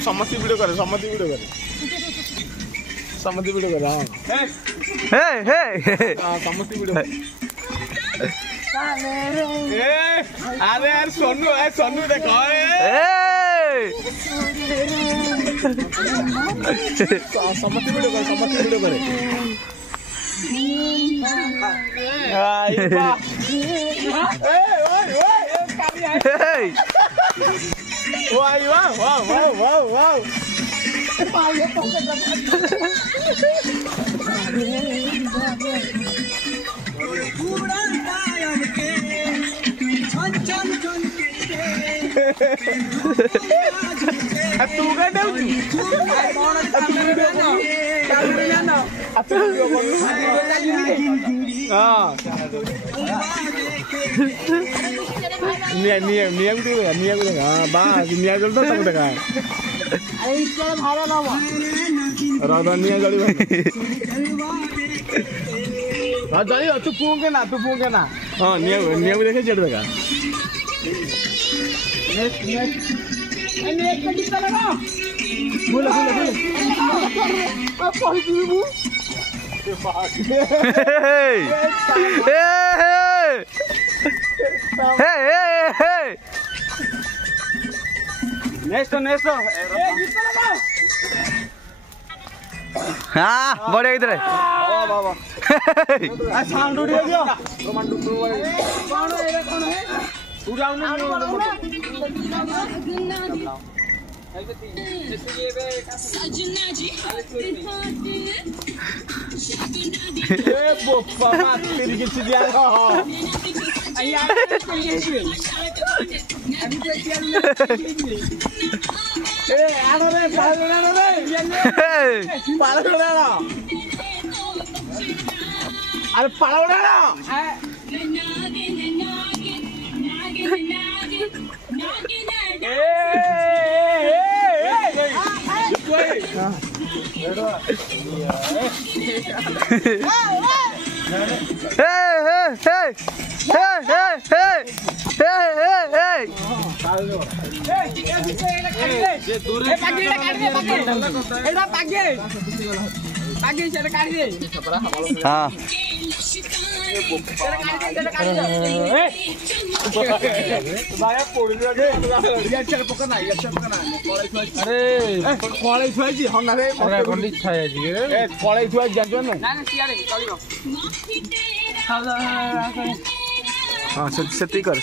समस्ती video करे समस्ती video करे समस्ती video करे हां समस्ती वीडियो अरे यार सोनू देखो समस्ती वीडियो करे वाह तू क्या तू पूंगे ना हाँ नियम देखे चढ़ देगा हाँ बढ़िया इधर साउंड उड़ गया अरे पाला हाँ हाँ से कर